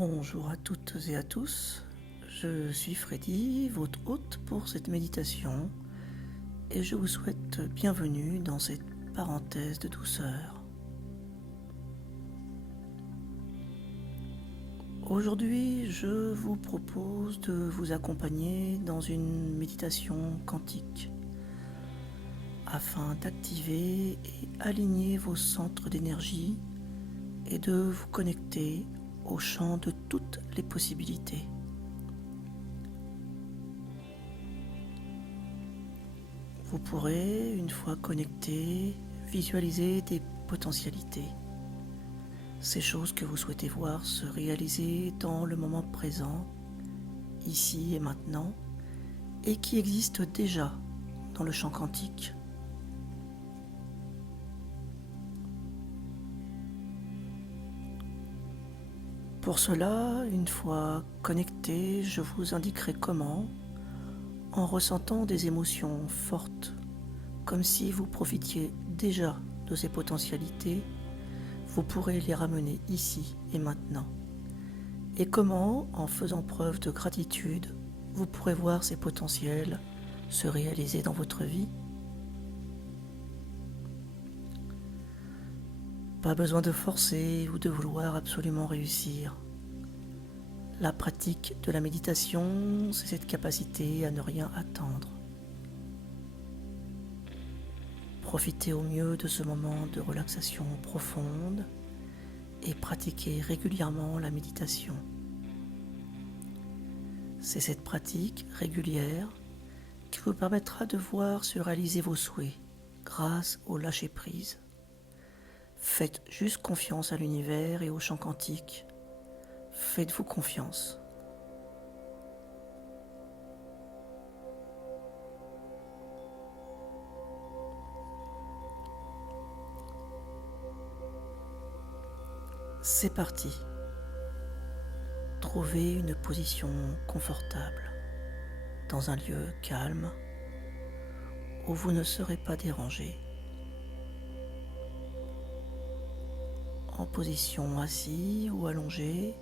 Bonjour à toutes et à tous, je suis Freddy, votre hôte pour cette méditation, et je vous souhaite bienvenue dans cette parenthèse de douceur. Aujourd'hui, je vous propose de vous accompagner dans une méditation quantique afin d'activer et aligner vos centres d'énergie et de vous connecter au champ de toutes les possibilités. Vous pourrez, une fois connecté, visualiser des potentialités, ces choses que vous souhaitez voir se réaliser dans le moment présent, ici et maintenant, et qui existent déjà dans le champ quantique. Pour cela, une fois connecté, je vous indiquerai comment, en ressentant des émotions fortes, comme si vous profitiez déjà de ces potentialités, vous pourrez les ramener ici et maintenant. Et comment, en faisant preuve de gratitude, vous pourrez voir ces potentiels se réaliser dans votre vie. Pas besoin de forcer ou de vouloir absolument réussir. La pratique de la méditation, c'est cette capacité à ne rien attendre. Profitez au mieux de ce moment de relaxation profonde et pratiquez régulièrement la méditation. C'est cette pratique régulière qui vous permettra de voir se réaliser vos souhaits grâce au lâcher-prise. Faites juste confiance à l'univers et au champ quantique. Faites-vous confiance. C'est parti. Trouvez une position confortable dans un lieu calme où vous ne serez pas dérangé. En position assis ou allongé,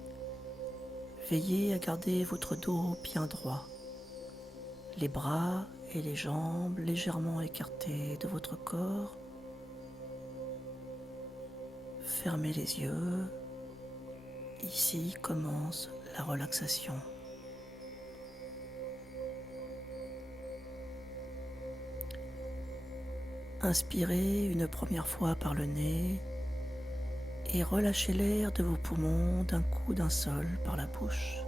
veillez à garder votre dos bien droit, les bras et les jambes légèrement écartés de votre corps. Fermez les yeux. Ici commence la relaxation. Inspirez une première fois par le nez et relâchez l'air de vos poumons d'un coup d'un seul par la bouche.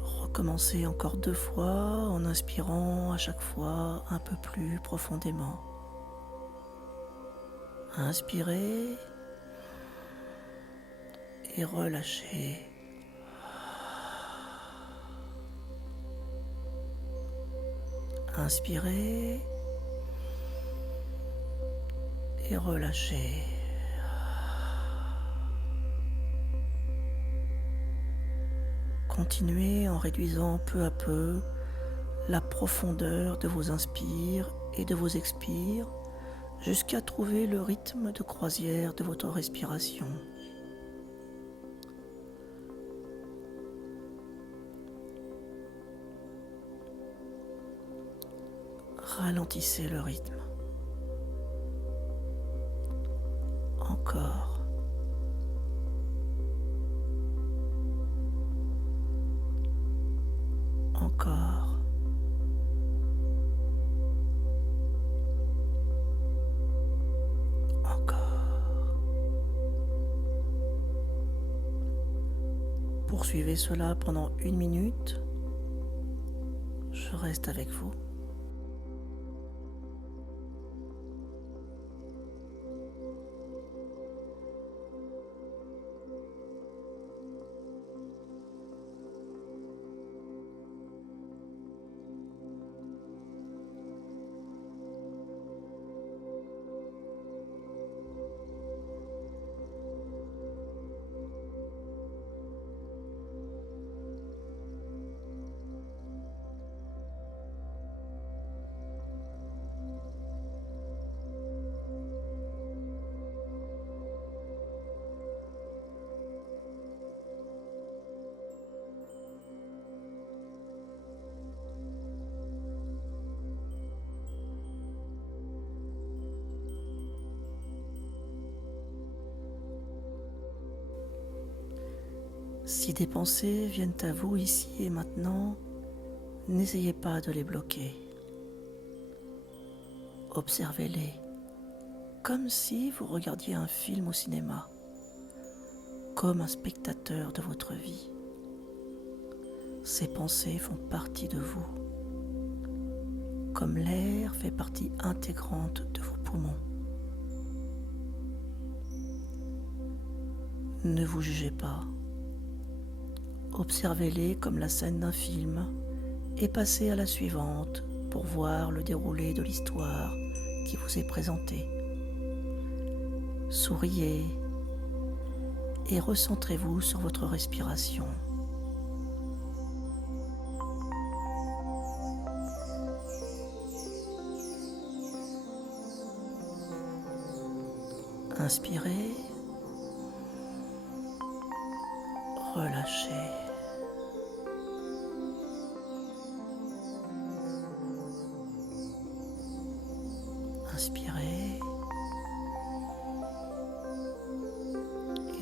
Recommencez encore 2 fois en inspirant à chaque fois un peu plus profondément. Inspirez et relâchez. Inspirez et relâchez. Continuez en réduisant peu à peu la profondeur de vos inspires et de vos expires jusqu'à trouver le rythme de croisière de votre respiration. Ralentissez le rythme. Encore. Encore. Encore. Poursuivez cela pendant 1 minute. Je reste avec vous. Si des pensées viennent à vous ici et maintenant, n'essayez pas de les bloquer. Observez-les, comme si vous regardiez un film au cinéma, comme un spectateur de votre vie. Ces pensées font partie de vous, comme l'air fait partie intégrante de vos poumons. Ne vous jugez pas. Observez-les comme la scène d'un film et passez à la suivante pour voir le déroulé de l'histoire qui vous est présentée. Souriez et recentrez-vous sur votre respiration. Inspirez, relâchez. Inspirez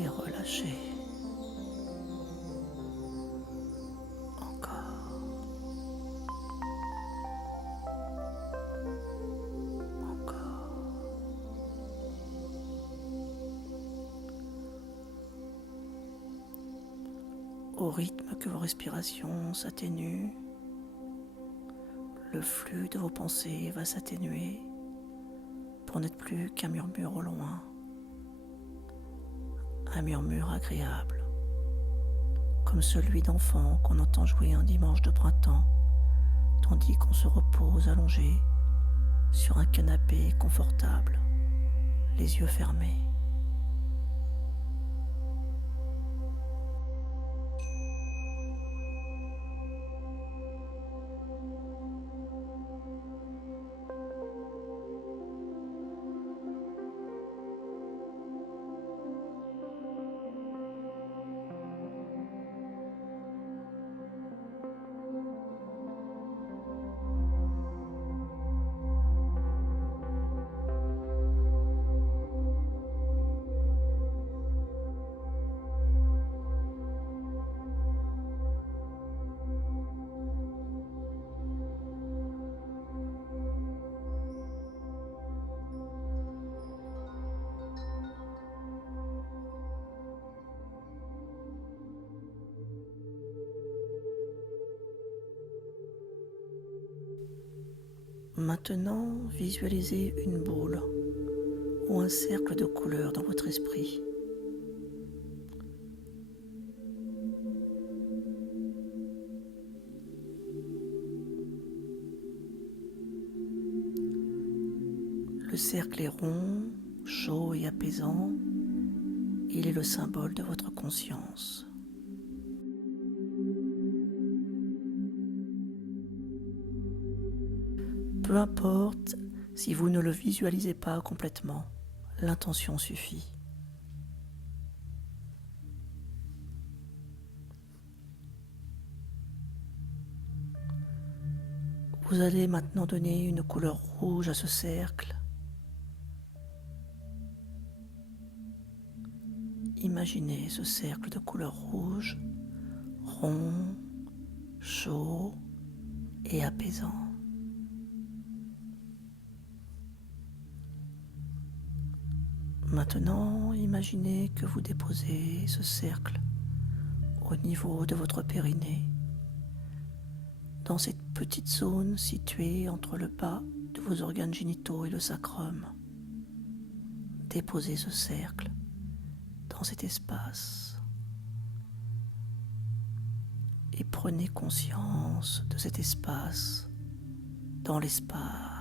et relâchez. Encore. Encore. Au rythme que vos respirations s'atténuent, le flux de vos pensées va s'atténuer pour n'être plus qu'un murmure au loin, un murmure agréable, comme celui d'enfant qu'on entend jouer un dimanche de printemps, tandis qu'on se repose allongé sur un canapé confortable, les yeux fermés. Maintenant, visualisez une boule ou un cercle de couleurs dans votre esprit. Le cercle est rond, chaud et apaisant. Il est le symbole de votre conscience. Peu importe si vous ne le visualisez pas complètement, l'intention suffit. Vous allez maintenant donner une couleur rouge à ce cercle. Imaginez ce cercle de couleur rouge, rond, chaud et apaisant. Maintenant, imaginez que vous déposez ce cercle au niveau de votre périnée, dans cette petite zone située entre le bas de vos organes génitaux et le sacrum. Déposez ce cercle dans cet espace et prenez conscience de cet espace dans l'espace.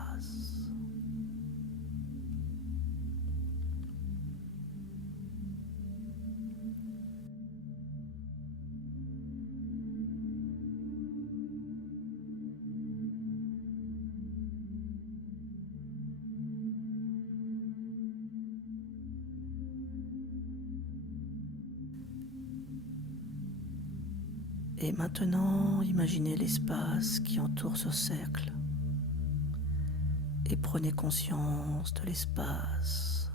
Et maintenant, imaginez l'espace qui entoure ce cercle et prenez conscience de l'espace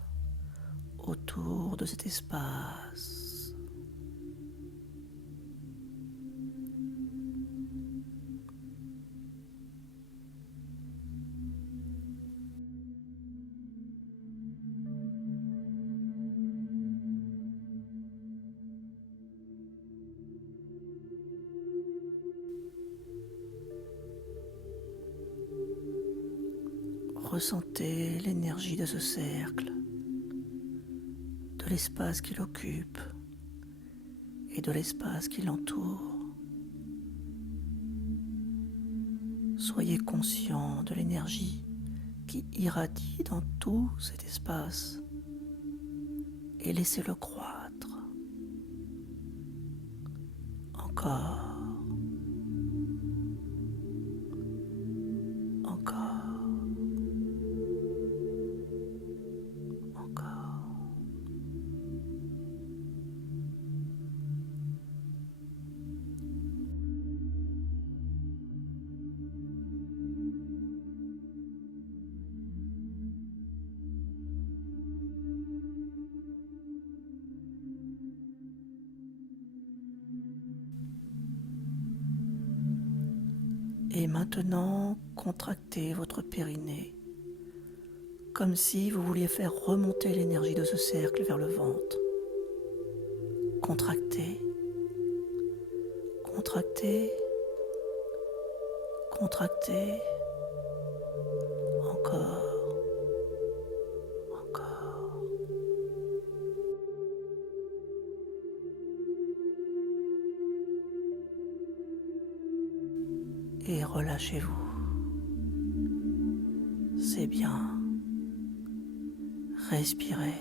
autour de cet espace. ressentez l'énergie de ce cercle, de l'espace qu'il occupe et de l'espace qui l'entoure. Soyez conscient de l'énergie qui irradie dans tout cet espace et laissez-le croître. Encore, encore, encore. Et maintenant, contractez votre périnée, comme si vous vouliez faire remonter l'énergie de ce cercle vers le ventre. Contractez, contractez, contractez, encore, encore. Et relâchez-vous. C'est bien. Respirez.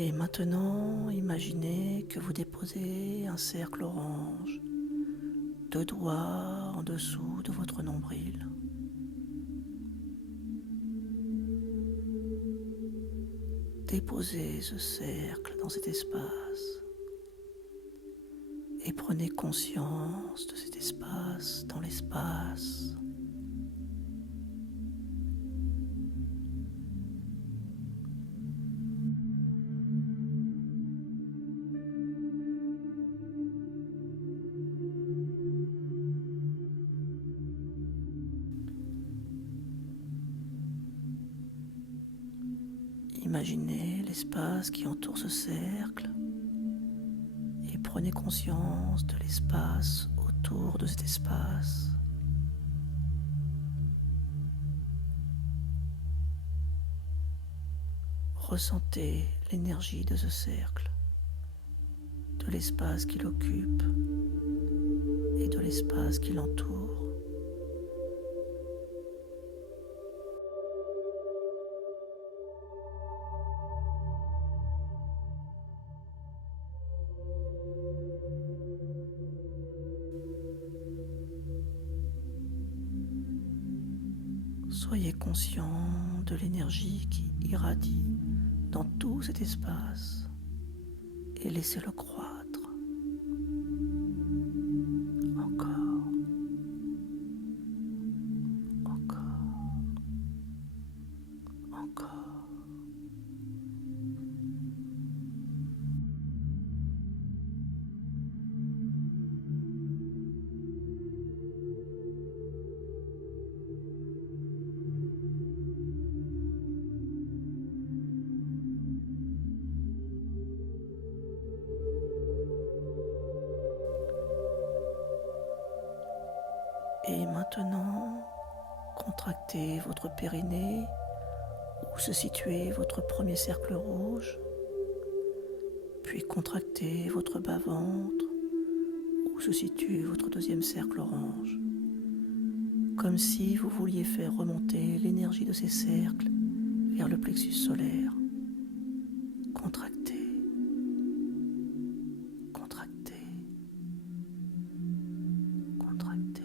Et maintenant, imaginez que vous déposez un cercle orange, 2 doigts en dessous de votre nombril. Déposez ce cercle dans cet espace et prenez conscience de cet espace dans l'espace. Imaginez l'espace qui entoure ce cercle et prenez conscience de l'espace autour de cet espace. Ressentez l'énergie de ce cercle, de l'espace qu'il occupe et de l'espace qui l'entoure. Soyez conscient de l'énergie qui irradie dans tout cet espace et laissez-le croître. Encore, encore, encore. Et maintenant, contractez votre périnée où se situait votre premier cercle rouge, puis contractez votre bas-ventre où se situe votre deuxième cercle orange, comme si vous vouliez faire remonter l'énergie de ces cercles vers le plexus solaire. Contractez, contractez, contractez.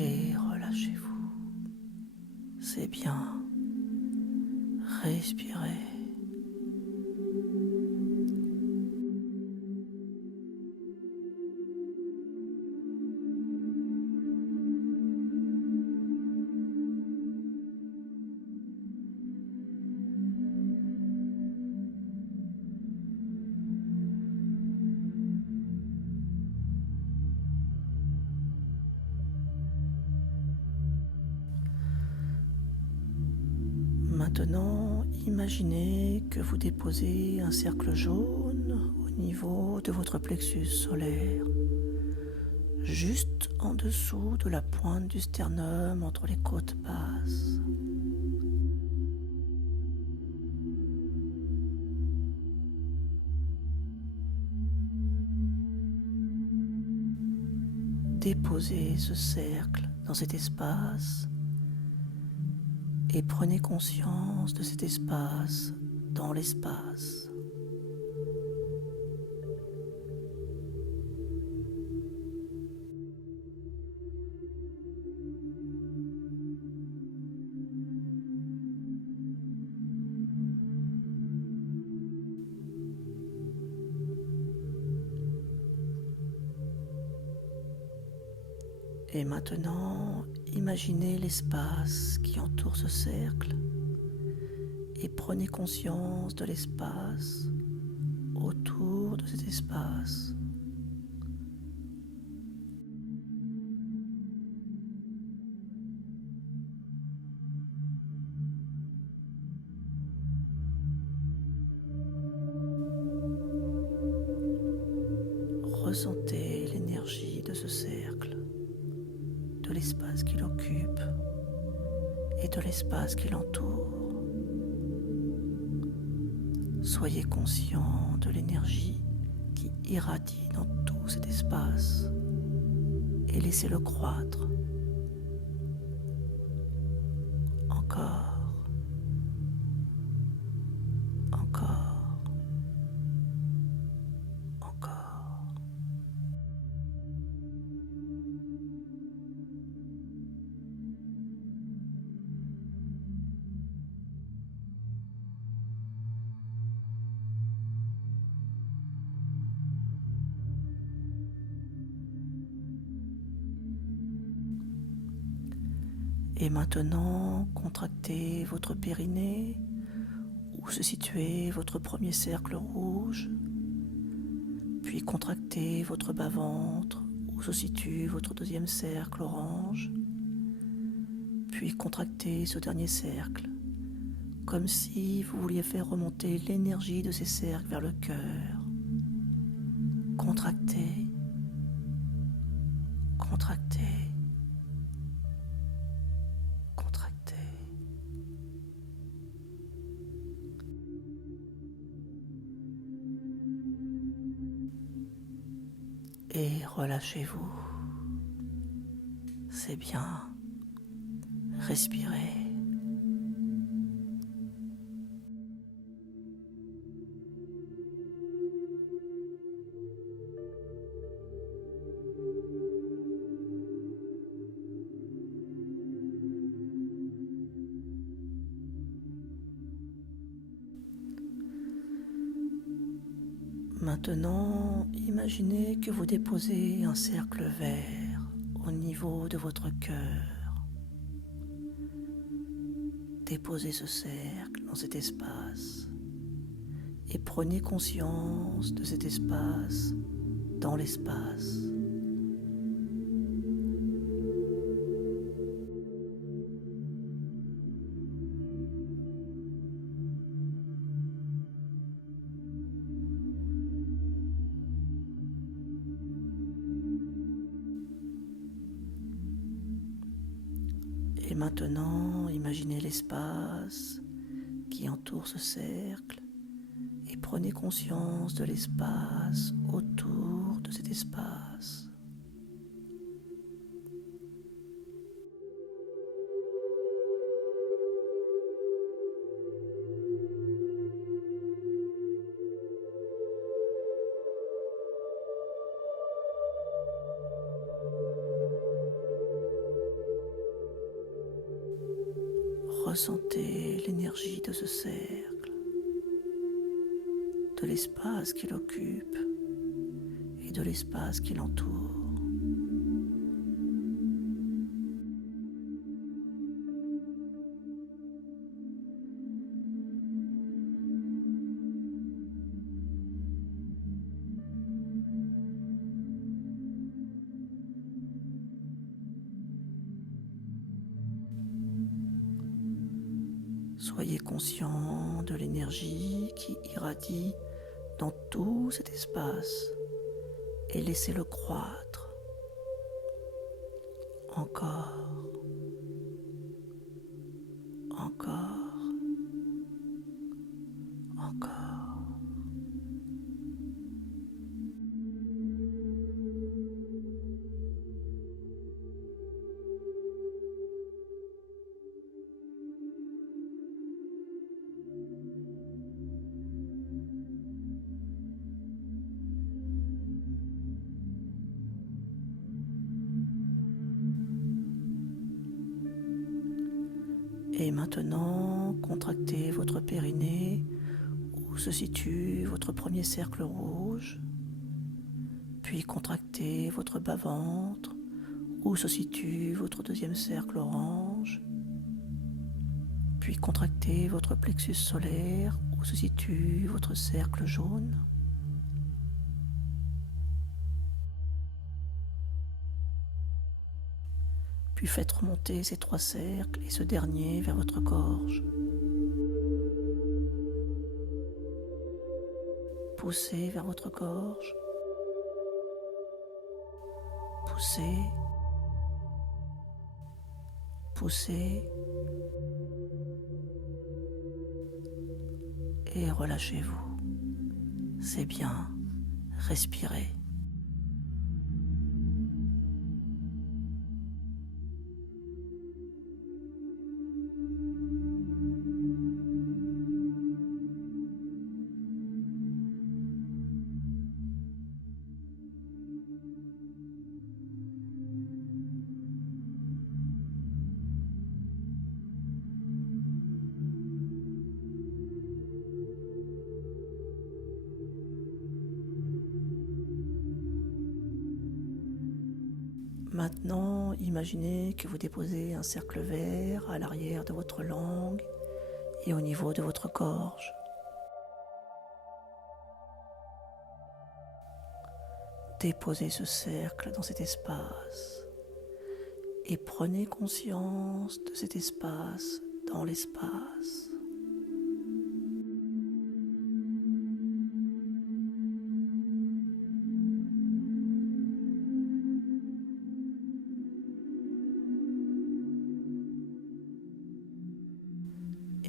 Et relâchez-vous. C'est bien. Respirez. Maintenant, imaginez que vous déposez un cercle jaune au niveau de votre plexus solaire, juste en dessous de la pointe du sternum entre les côtes basses. Déposez ce cercle dans cet espace et prenez conscience de cet espace dans l'espace. Et maintenant, imaginez l'espace qui entoure ce cercle et prenez conscience de l'espace autour de cet espace. Ressentez l'énergie de ce cercle, de l'espace qu'il occupe et de l'espace qui l'entoure. Soyez conscient de l'énergie qui irradie dans tout cet espace et laissez-le croître. Encore, encore, encore. Et maintenant, contractez votre périnée, où se situait votre premier cercle rouge, puis contractez votre bas-ventre, où se situe votre deuxième cercle orange, puis contractez ce dernier cercle, comme si vous vouliez faire remonter l'énergie de ces cercles vers le cœur. Contractez, contractez. Et relâchez-vous. C'est bien. Respirez. Maintenant, imaginez que vous déposez un cercle vert au niveau de votre cœur. Déposez ce cercle dans cet espace et prenez conscience de cet espace dans l'espace. Et maintenant, imaginez l'espace qui entoure ce cercle et prenez conscience de l'espace autour de cet espace. Ressentez l'énergie de ce cercle, de l'espace qu'il occupe et de l'espace qui l'entoure. Soyez conscient de l'énergie qui irradie dans tout cet espace et laissez-le croître. Encore, encore, encore. Et maintenant, contractez votre périnée où se situe votre premier cercle rouge, puis contractez votre bas-ventre où se situe votre deuxième cercle orange, puis contractez votre plexus solaire où se situe votre cercle jaune. Puis faites remonter ces trois cercles et ce dernier vers votre gorge. Poussez vers votre gorge. Poussez. Poussez. Et relâchez-vous. C'est bien. Respirez. Maintenant, imaginez que vous déposez un cercle vert à l'arrière de votre langue et au niveau de votre gorge. Déposez ce cercle dans cet espace et prenez conscience de cet espace dans l'espace.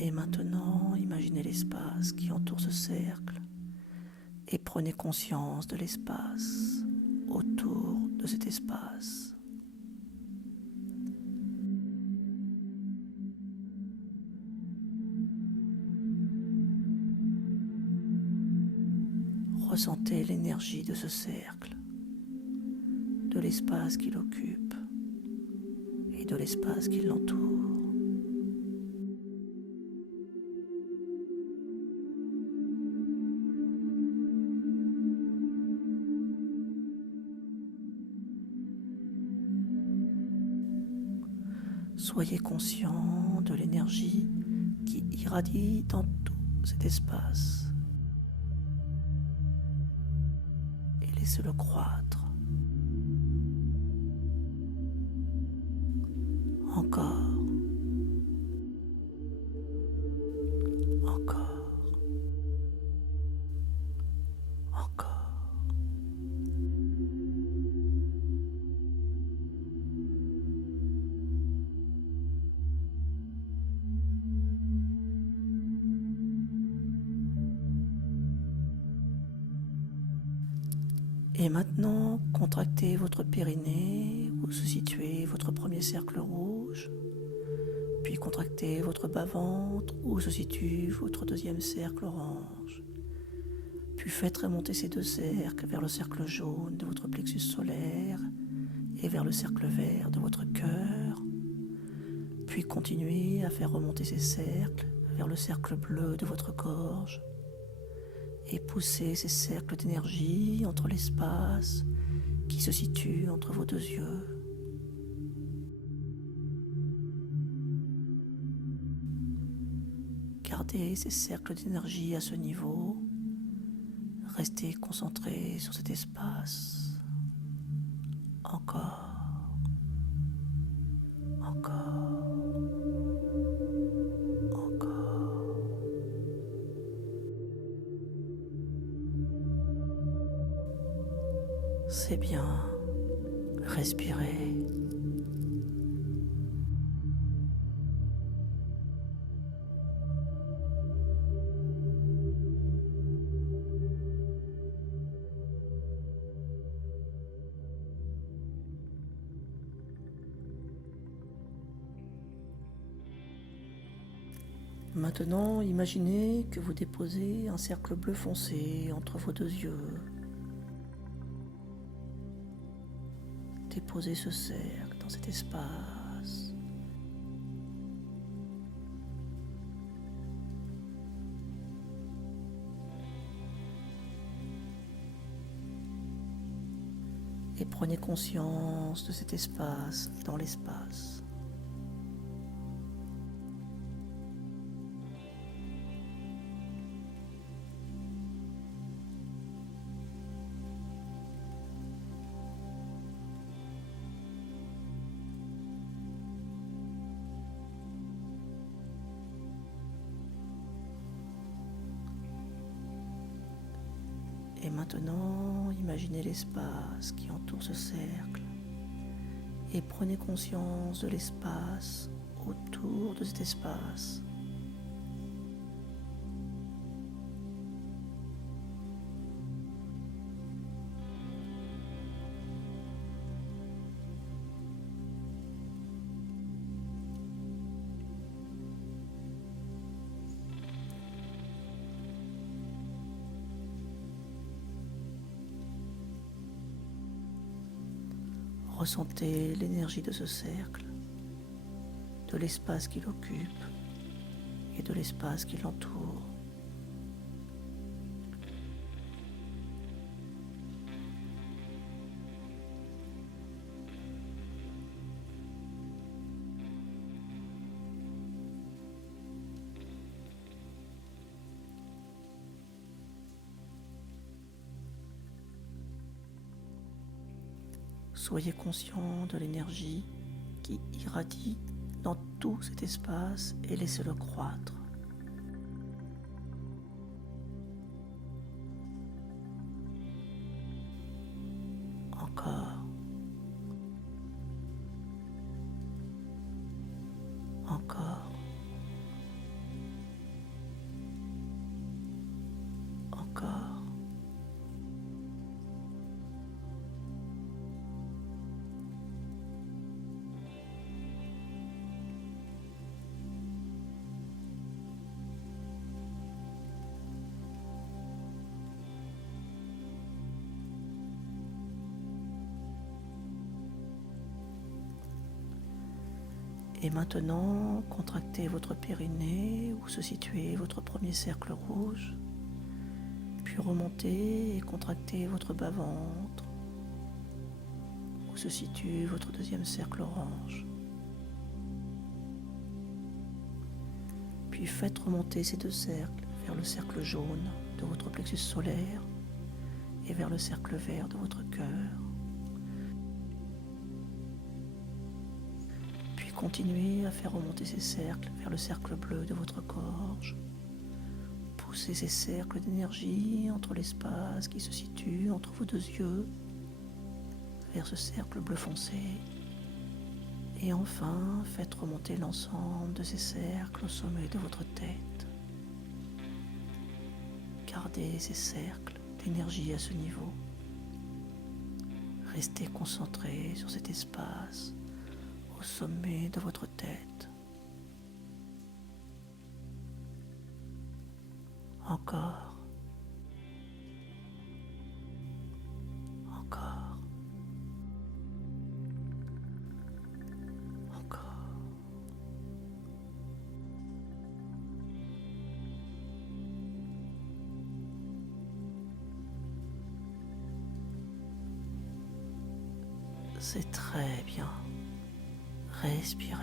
Et maintenant, imaginez l'espace qui entoure ce cercle et prenez conscience de l'espace autour de cet espace. Ressentez l'énergie de ce cercle, de l'espace qu'il occupe et de l'espace qui l'entoure. Soyez conscient de l'énergie qui irradie dans tout cet espace et laissez-le croître. Encore, encore, encore. Et maintenant, contractez votre périnée où se situe votre premier cercle rouge, puis contractez votre bas-ventre où se situe votre deuxième cercle orange. Puis faites remonter ces deux cercles vers le cercle jaune de votre plexus solaire et vers le cercle vert de votre cœur. Puis Puis continuez à faire remonter ces cercles vers le cercle bleu de votre gorge et poussez ces cercles d'énergie entre l'espace qui se situe entre vos deux yeux. Gardez ces cercles d'énergie à ce niveau. Restez concentré sur cet espace. Encore, encore, encore. C'est bien. Respirez. Maintenant, imaginez que vous déposez un cercle bleu foncé entre vos deux yeux. Déposez ce cercle dans cet espace. Et prenez conscience de cet espace dans l'espace. Et maintenant, imaginez l'espace qui entoure ce cercle et prenez conscience de l'espace autour de cet espace. Ressentez l'énergie de ce cercle, de l'espace qu'il occupe et de l'espace qui l'entoure. Soyez conscient de l'énergie qui irradie dans tout cet espace et laissez-le croître. Encore. Encore. Encore. Et maintenant, contractez votre périnée où se situe votre premier cercle rouge, puis remontez et contractez votre bas-ventre où se situe votre deuxième cercle orange. Puis faites remonter ces deux cercles vers le cercle jaune de votre plexus solaire et vers le cercle vert de votre cœur. Continuez à faire remonter ces cercles vers le cercle bleu de votre gorge. Poussez ces cercles d'énergie entre l'espace qui se situe entre vos deux yeux vers ce cercle bleu foncé. Et enfin, faites remonter l'ensemble de ces cercles au sommet de votre tête. Gardez ces cercles d'énergie à ce niveau. Restez concentré sur cet espace au sommet de votre tête. Encore. Encore. Encore. C'est très bien. Respirez.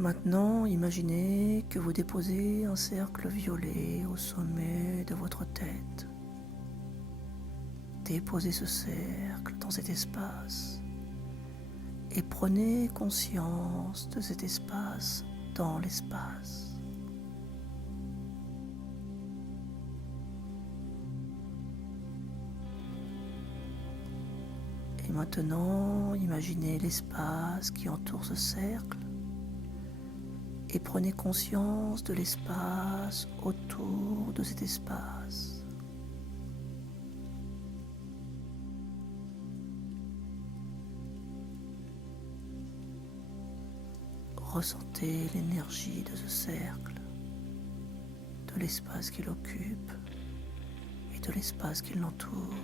Maintenant, imaginez que vous déposez un cercle violet au sommet de votre tête. Déposez ce cercle dans cet espace et prenez conscience de cet espace dans l'espace. Et maintenant, imaginez l'espace qui entoure ce cercle et prenez conscience de l'espace autour de cet espace. Ressentez l'énergie de ce cercle, de l'espace qu'il occupe et de l'espace qui l'entoure.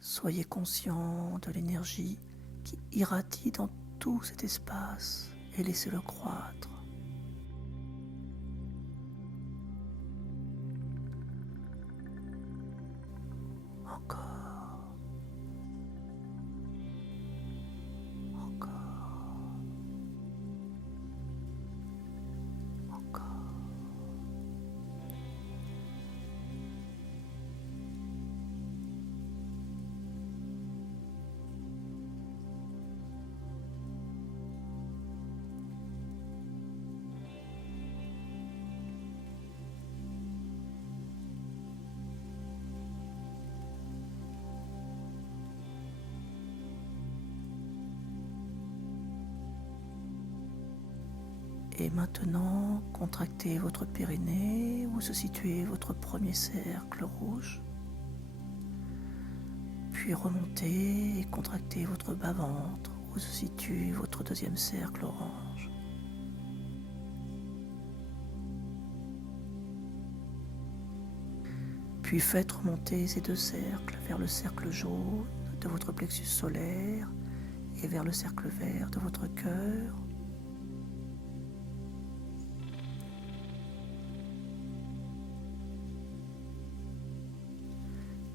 Soyez conscient de l'énergie qui irradie dans tout cet espace et laissez-le croître. Encore. Encore. Encore. Et maintenant, contractez votre périnée où se situe votre premier cercle rouge. Puis remontez et contractez votre bas-ventre où se situe votre deuxième cercle orange. Puis faites remonter ces deux cercles vers le cercle jaune de votre plexus solaire et vers le cercle vert de votre cœur.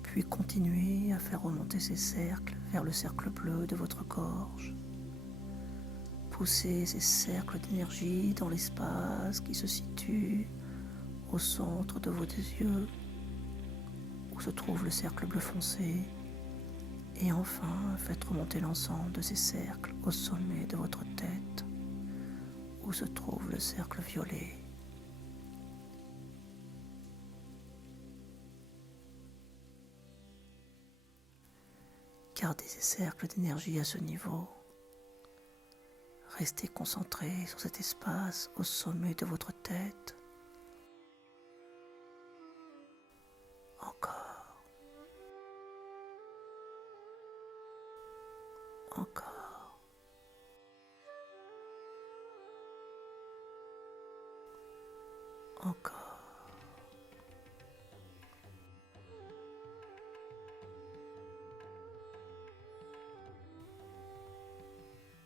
Puis continuez à faire remonter ces cercles vers le cercle bleu de votre gorge. Poussez ces cercles d'énergie dans l'espace qui se situe au centre de vos deux yeux, où se trouve le cercle bleu foncé. Et enfin, faites remonter l'ensemble de ces cercles au sommet de votre tête, où se trouve le cercle violet. Gardez ces cercles d'énergie à ce niveau. Restez concentré sur cet espace au sommet de votre tête. Encore. Encore. Encore.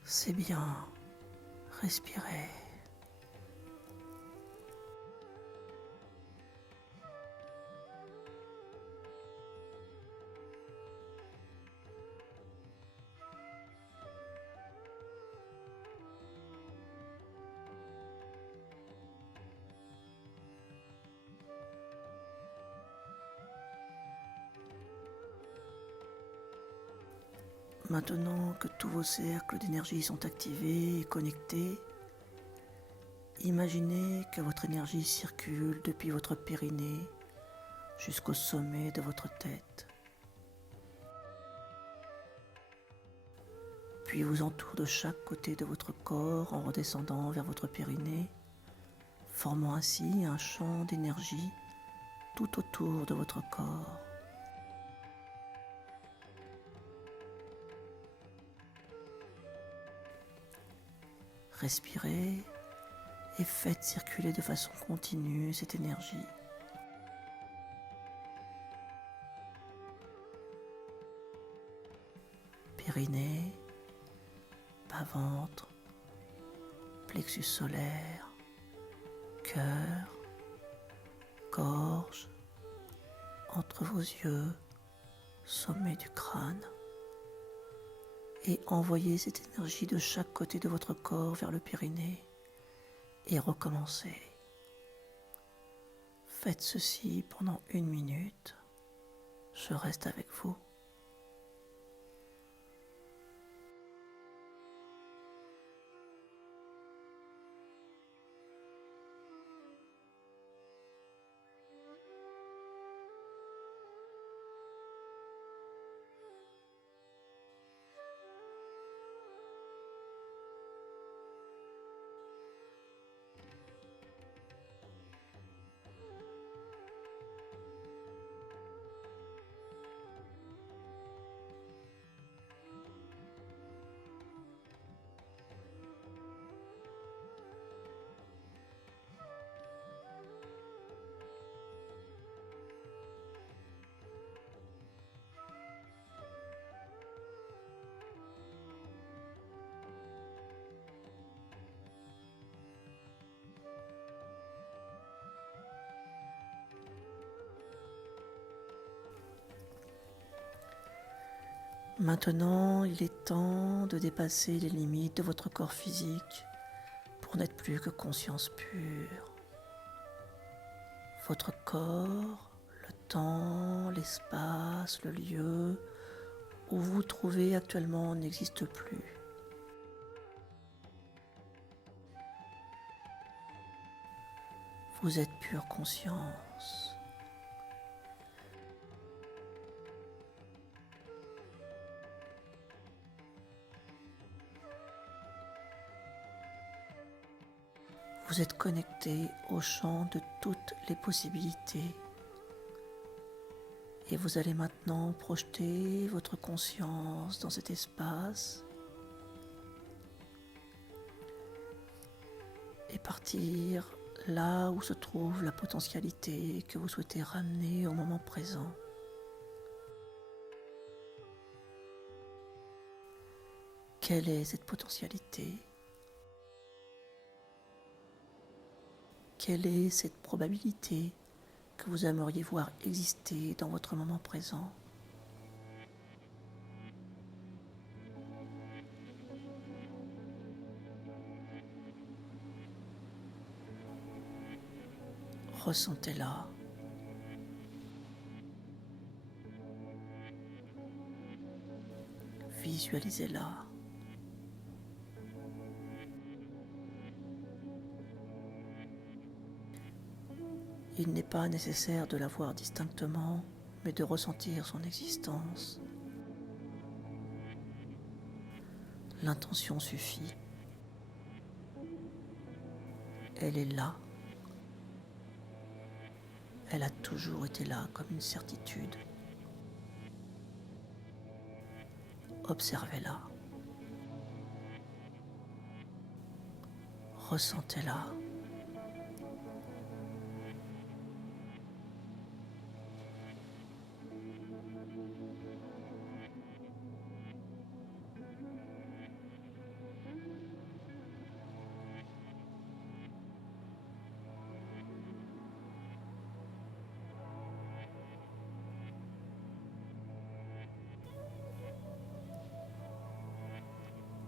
C'est bien. Respirez. Maintenant que tous vos cercles d'énergie sont activés et connectés, imaginez que votre énergie circule depuis votre périnée jusqu'au sommet de votre tête, puis vous entoure de chaque côté de votre corps en redescendant vers votre périnée, formant ainsi un champ d'énergie tout autour de votre corps. Respirez et faites circuler de façon continue cette énergie. Périnée, bas-ventre, plexus solaire, cœur, gorge, entre vos yeux, sommet du crâne. Et envoyez cette énergie de chaque côté de votre corps vers le périnée et recommencez. Faites ceci pendant 1 minute. Je reste avec vous. Maintenant, il est temps de dépasser les limites de votre corps physique pour n'être plus que conscience pure. Votre corps, le temps, l'espace, le lieu où vous vous trouvez actuellement n'existe plus. Vous êtes pure conscience. Vous êtes connecté au champ de toutes les possibilités. Et vous allez maintenant projeter votre conscience dans cet espace et partir là où se trouve la potentialité que vous souhaitez ramener au moment présent. Quelle est cette potentialité ? Quelle est cette probabilité que vous aimeriez voir exister dans votre moment présent ? Ressentez-la. Visualisez-la. Il n'est pas nécessaire de la voir distinctement, mais de ressentir son existence. L'intention suffit. Elle est là. Elle a toujours été là comme une certitude. Observez-la. Ressentez-la.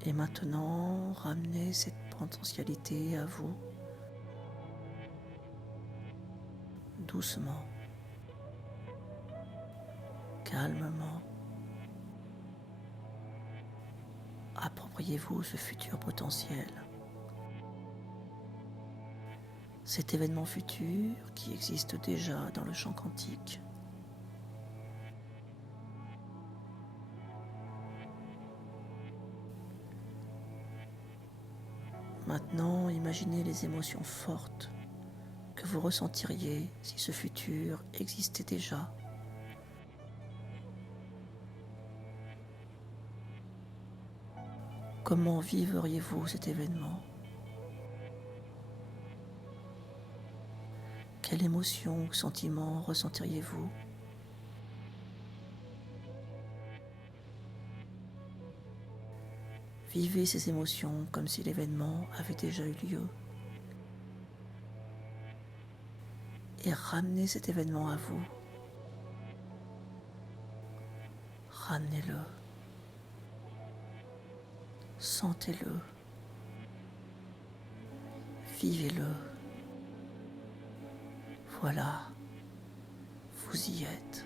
Et maintenant, ramenez cette potentialité à vous, doucement, calmement. Appropriez-vous ce futur potentiel, cet événement futur qui existe déjà dans le champ quantique. Maintenant, imaginez les émotions fortes que vous ressentiriez si ce futur existait déjà? Comment vivriez-vous cet événement? Quelle émotion ou sentiment ressentiriez-vous? Vivez ces émotions comme si l'événement avait déjà eu lieu et ramenez cet événement à vous. Ramenez-le, sentez-le, vivez-le. Voilà, vous y êtes.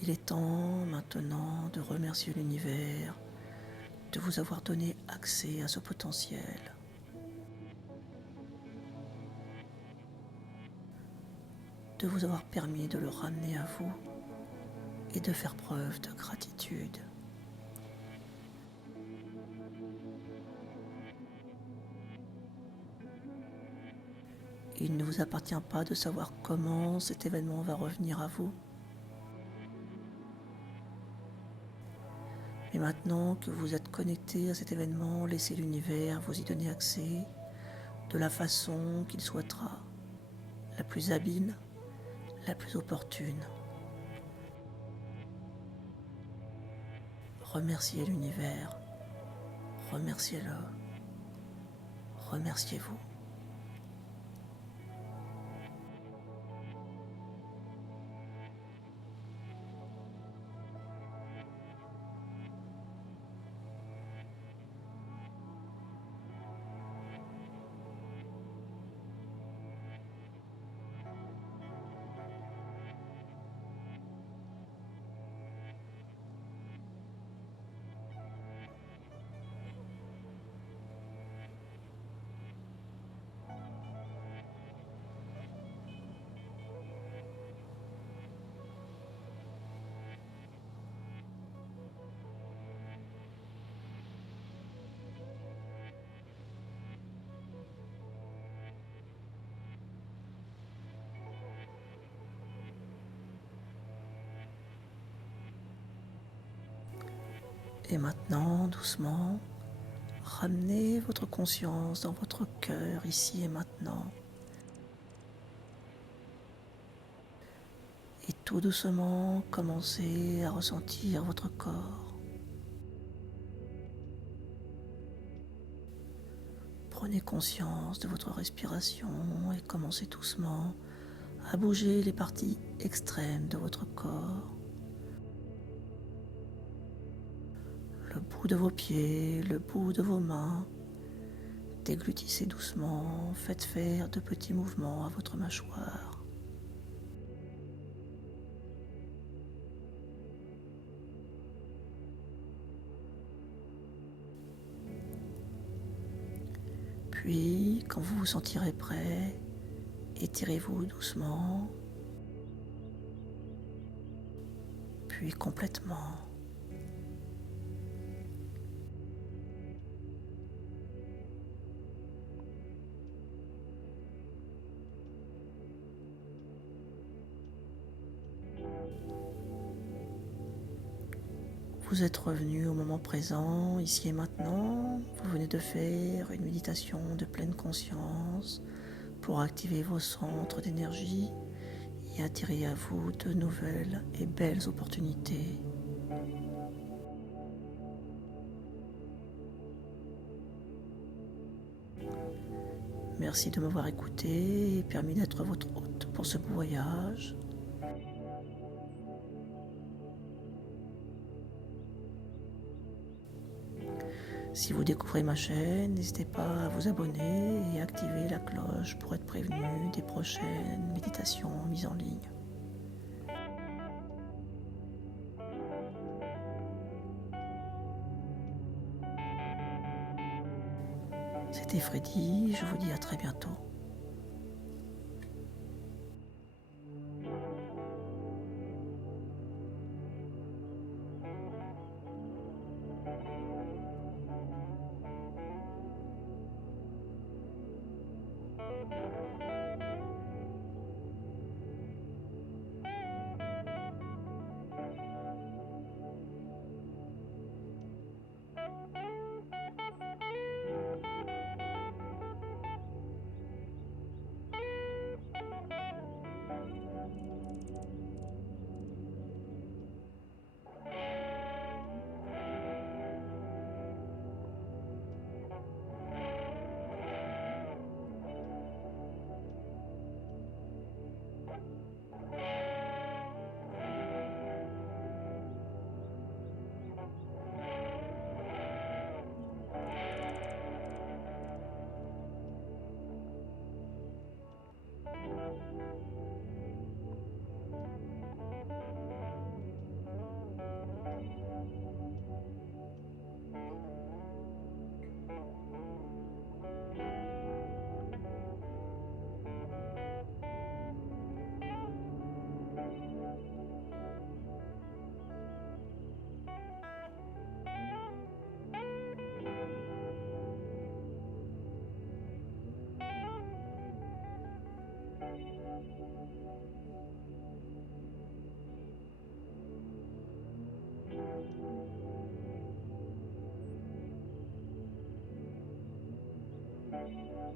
Il est temps maintenant de remercier l'univers de vous avoir donné accès à ce potentiel, de vous avoir permis de le ramener à vous et de faire preuve de gratitude. Il ne vous appartient pas de savoir comment cet événement va revenir à vous. Mais maintenant que vous êtes connecté à cet événement, laissez l'univers vous y donner accès de la façon qu'il souhaitera, la plus habile, la plus opportune. Remerciez l'univers, remerciez-le, remerciez-vous. Et maintenant, doucement, ramenez votre conscience dans votre cœur, ici et maintenant. Et tout doucement, commencez à ressentir votre corps. Prenez conscience de votre respiration et commencez doucement à bouger les parties extrêmes de votre corps. Le bout de vos pieds, le bout de vos mains. Déglutissez doucement, faites faire de petits mouvements à votre mâchoire. Puis, quand vous vous sentirez prêt, étirez-vous doucement, puis complètement. Vous êtes revenu au moment présent, ici et maintenant. Vous venez de faire une méditation de pleine conscience pour activer vos centres d'énergie et attirer à vous de nouvelles et belles opportunités. Merci de m'avoir écouté et permis d'être votre hôte pour ce beau voyage. Si vous découvrez ma chaîne, n'hésitez pas à vous abonner et activer la cloche pour être prévenu des prochaines méditations mises en ligne. C'était Freddy, je vous dis à très bientôt. Thank you.